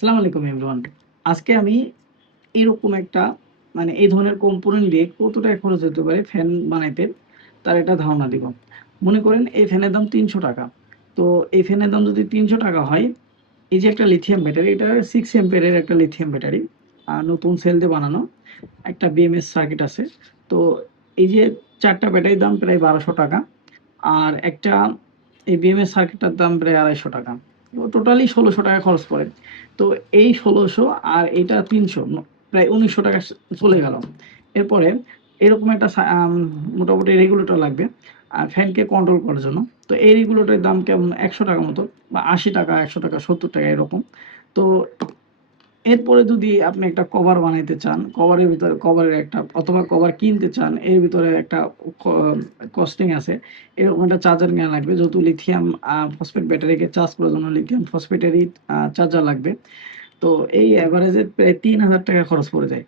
আসসালামু আলাইকুম এভরিওয়ান। আজকে আমি এরকম একটা এই ধরনের কম্পোনেন্ট দিয়ে কত টাকা খরচ হতে পারে ফ্যান বানাইতে তার একটা ধারণা দিব। মনে করেন এই ফ্যানের দাম ৳৩০০। তো এই ফ্যানের দাম যদি ৳৩০০ হয়, এই যে একটা লিথিয়াম ব্যাটারি, এটা 6 অ্যাম্পিয়ারের একটা লিথিয়াম ব্যাটারি। নতুন সেল দিয়ে বানানো একটা বিএমএস সার্কিট আছে। তো এই যে ৪ টা ব্যাটারির দাম প্রায় ৳১২০০। আর একটা এই বিএমএস সার্কিটটার দাম প্রায় ৳২৫০। টোটালি ৳১৬০০ খরচ পড়ে। তো এই ১৬০০ আর এইটা ৩০০ প্রায় ৳১৯০০ চলে গেল। এরপরে এরকম একটা মোটামুটি রেগুলেটর লাগবে ফ্যানকে কন্ট্রোল করার জন্য। তো এই রেগুলেটরের দাম কেমন ৳১০০ মতো বা ৳৮০, ৳১০০, ৳৭০ এরকম। তো এরপরে যদি আপনি একটা কভার বানাইতে চান, কভারের ভিতরে কভারের একটা অথবা কভার কিনতে চান, এর ভিতরে একটা ক কস্টিং আছে। এরকম একটা চার্জার নেয়া লাগবে। যেহেতু লিথিয়াম ফসফেট ব্যাটারিকে চার্জ করার জন্য লিথিয়াম ফসফেটেরই চার্জার লাগবে। তো এই এভারেজে প্রায় ৳৩,০০০ খরচ পড়ে যায়।